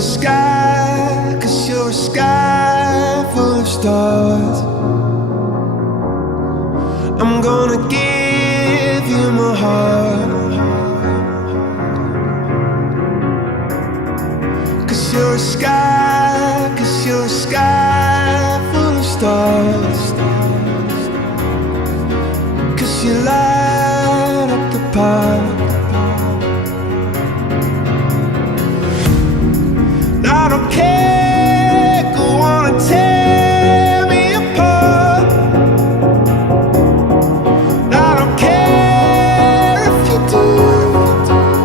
a sky, 'cause you're a sky full of stars. I'm gonna give you my heart, 'cause you're a sky, 'cause you're a sky